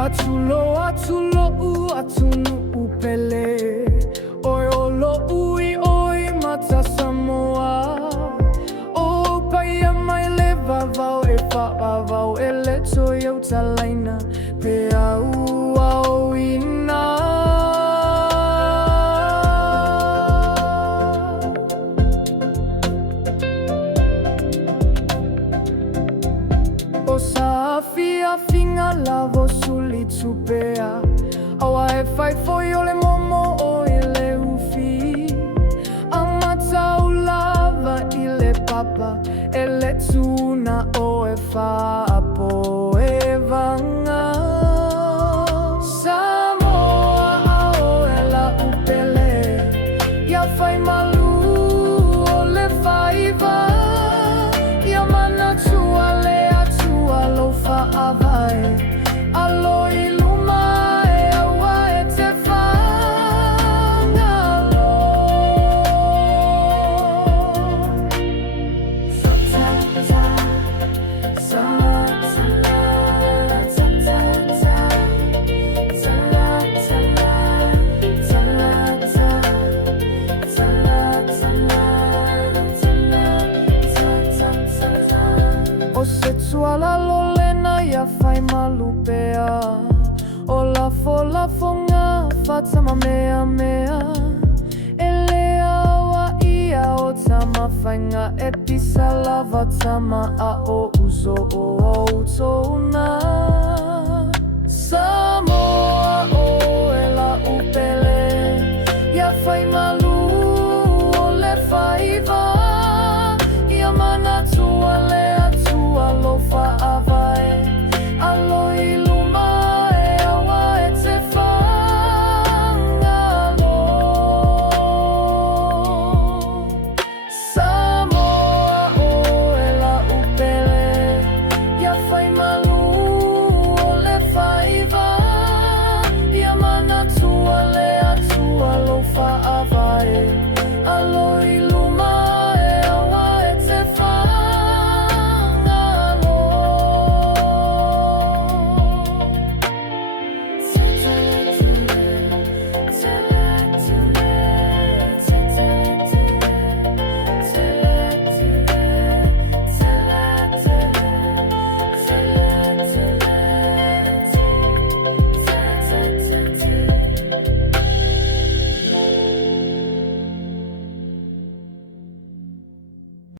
Atulo atunu Pele oi olo ui oi mata Samoa o paia mai le vavau e whaavau e le toi au talaina pe au au ina o sa fia finga lavo suli tupea awa e fai foi o le momo o i le ufi amata lava i le papa e le tuna o e whaapo e vanga Samoa ao e la Pele ia fai Malu o le Faiva ia mana tua le atua lo whaavai alo i luma e awa e te whangalo o se tuala lo lena ia fai Malu pea o la fonga fatama mea mea e le awa ia o tama whainga e pisa lava tama a o uso o auto